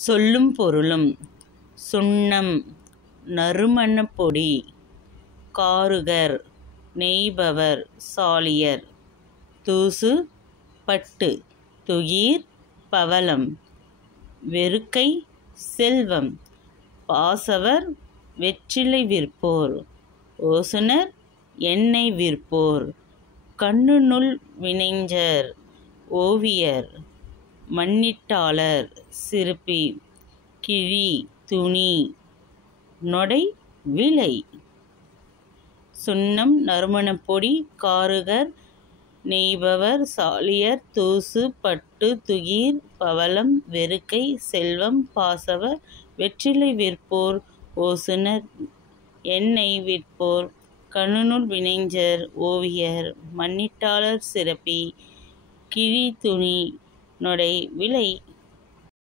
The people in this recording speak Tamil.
சொல்லும் பொருளும். சுண்ணம் நறுமணப் பொடி. காருகர் நெய்பவர் சாலியர். தூசு பட்டு. துகீர் பவளம். வெறுக்கை செல்வம். பாசவர் வெற்றிலை விற்போர். ஓசுனர் எண்ணெய் விற்போர். கண்ணுநூல் வினைஞர் ஓவியர். மண்ணிட்டாளர் சிற்பி. கிழி துணி. நொடை விலை. சுண்ணம் நறுமணப் பொடி. காருகர் நெய்பவர் சாலியர். தூசு பட்டு. துகீர் பவளம். வெறுக்கை செல்வம். பாசவர் வெற்றிலை விற்போர். ஓசுனர் எண்ணெய் விற்போர். கண்ணுநூல் வினைஞர் ஓவியர். மண்ணிட்டாளர் சிற்பி. கிழி துணி. நொடை விலை.